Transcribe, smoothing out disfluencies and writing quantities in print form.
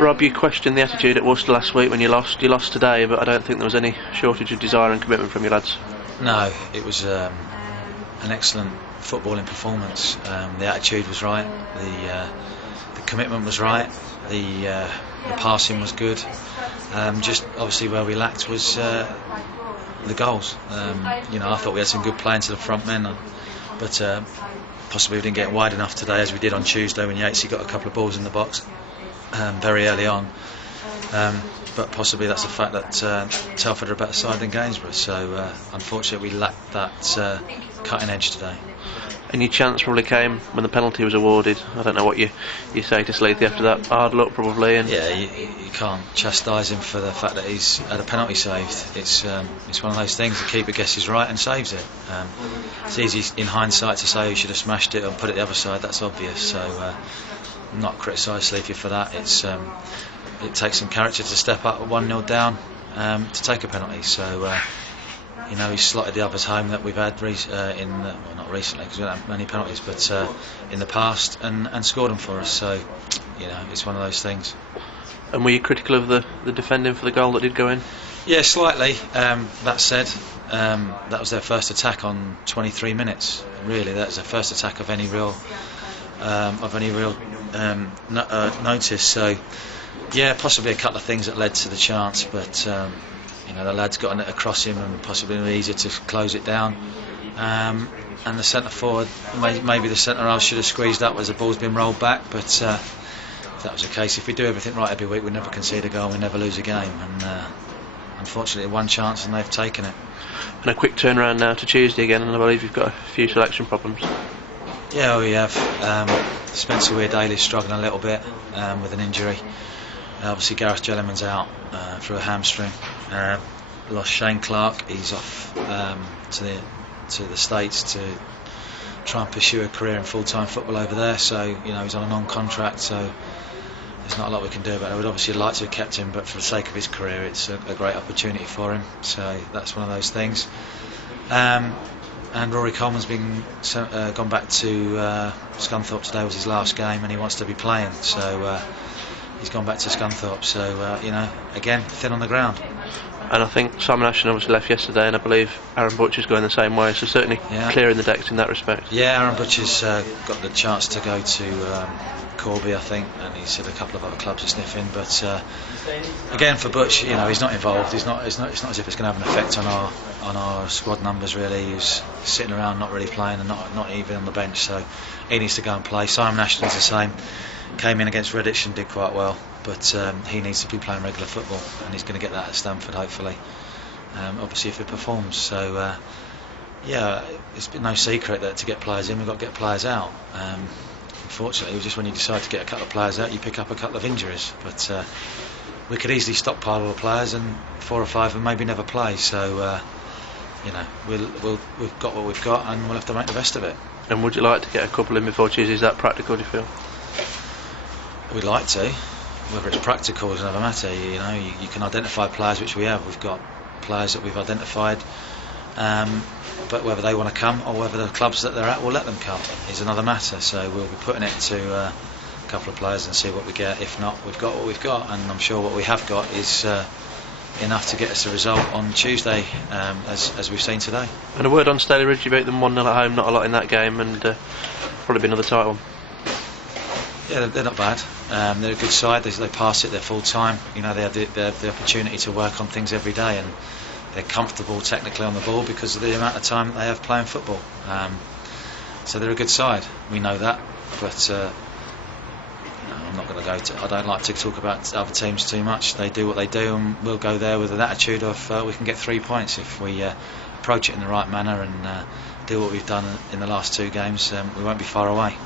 Rob, you questioned the attitude at Worcester last week when you lost. You lost today, but I don't think there was any shortage of desire and commitment from your lads. No, it was an excellent footballing performance. The attitude was right, the commitment was right, the passing was good. Just obviously where we lacked was the goals. I thought we had some good play into the front men, but possibly we didn't get wide enough today as we did on Tuesday when Yatesy got a couple of balls in the box very early on. But possibly that's the fact that Telford are a better side than Gainsborough, so unfortunately we lacked that cutting edge today. And your chance probably came when the penalty was awarded. I don't know what you say to Sleethy after that. Hard luck probably. And yeah, you can't chastise him for the fact that he's had a penalty saved. It's one of those things. The keeper guesses right and saves it. It's easy in hindsight to say he should have smashed it and put it the other side. That's obvious. So I'm not criticise Sleethy for that. It takes some character to step up at 1-0 down to take a penalty. So he's slotted the others home that we've had not recently because we don't have many penalties, but in the past, and scored them for us. So it's one of those things. And were you critical of the defending for the goal that did go in? Yeah, slightly. That said, that was their first attack on 23 minutes. Really, that was their first attack of any real notice. So yeah, possibly a couple of things that led to the chance, but the lads got it across him and possibly easier to close it down. And the centre forward, maybe the centre half should have squeezed up as the ball's been rolled back, but if that was the case, if we do everything right every week, we never concede a goal, we never lose a game. And unfortunately, one chance and they've taken it. And a quick turnaround now to Tuesday again, and I believe you've got a few selection problems. Yeah, we have. Spencer Weir-Daly's struggling a little bit with an injury. Obviously Gareth Jelliman's out through a hamstring. Lost Shane Clark. He's off to the States to try and pursue a career in full-time football over there. So he's on a non-contract. So there's not a lot we can do about it. We'd obviously like to have kept him, but for the sake of his career, it's a great opportunity for him. So that's one of those things. And Rory Coleman's gone back to Scunthorpe today. Was his last game, and he wants to be playing. So he's gone back to Scunthorpe. So again, thin on the ground. And I think Simon Ashton obviously left yesterday, and I believe Aaron Butcher's going the same way. So certainly clearing the decks in that respect. Yeah, Aaron Butcher's got the chance to go to Corby, I think, and he's had a couple of other clubs to sniff in. But again, for Butch, he's not involved. It's not as if it's going to have an effect on our squad numbers. Really, he's sitting around, not really playing, and not even on the bench. So he needs to go and play. Simon Ashton's the same. Came in against Redditch and did quite well, but he needs to be playing regular football, and he's going to get that at Stamford, hopefully. Obviously, if it performs. So it's been no secret that to get players in, we've got to get players out. Unfortunately, just when you decide to get a couple of players out, you pick up a couple of injuries. But we could easily stockpile all the players, and 4 or 5 and maybe never play. So we've got what we've got, and we'll have to make the best of it. And would you like to get a couple in before Tuesday? Is that practical, do you feel? We'd like to. Whether it's practical is another matter. You can identify players, which we have. We've got players that we've identified, but whether they want to come or whether the clubs that they're at will let them come is another matter. So we'll be putting it to a couple of players and see what we get. If not, we've got what we've got, and I'm sure what we have got is enough to get us a result on Tuesday, as we've seen today. And a word on Staley Ridge. You beat them 1-0 at home, not a lot in that game, and probably be another tight one. Yeah, they're not bad. They're a good side. They pass it. They're full time. They have the opportunity to work on things every day, and they're comfortable technically on the ball because of the amount of time that they have playing football. So they're a good side. We know that, but I'm not going to go to. I don't like to talk about other teams too much. They do what they do, and we'll go there with an attitude of we can get 3 points if we approach it in the right manner and do what we've done in the last 2 games. We won't be far away.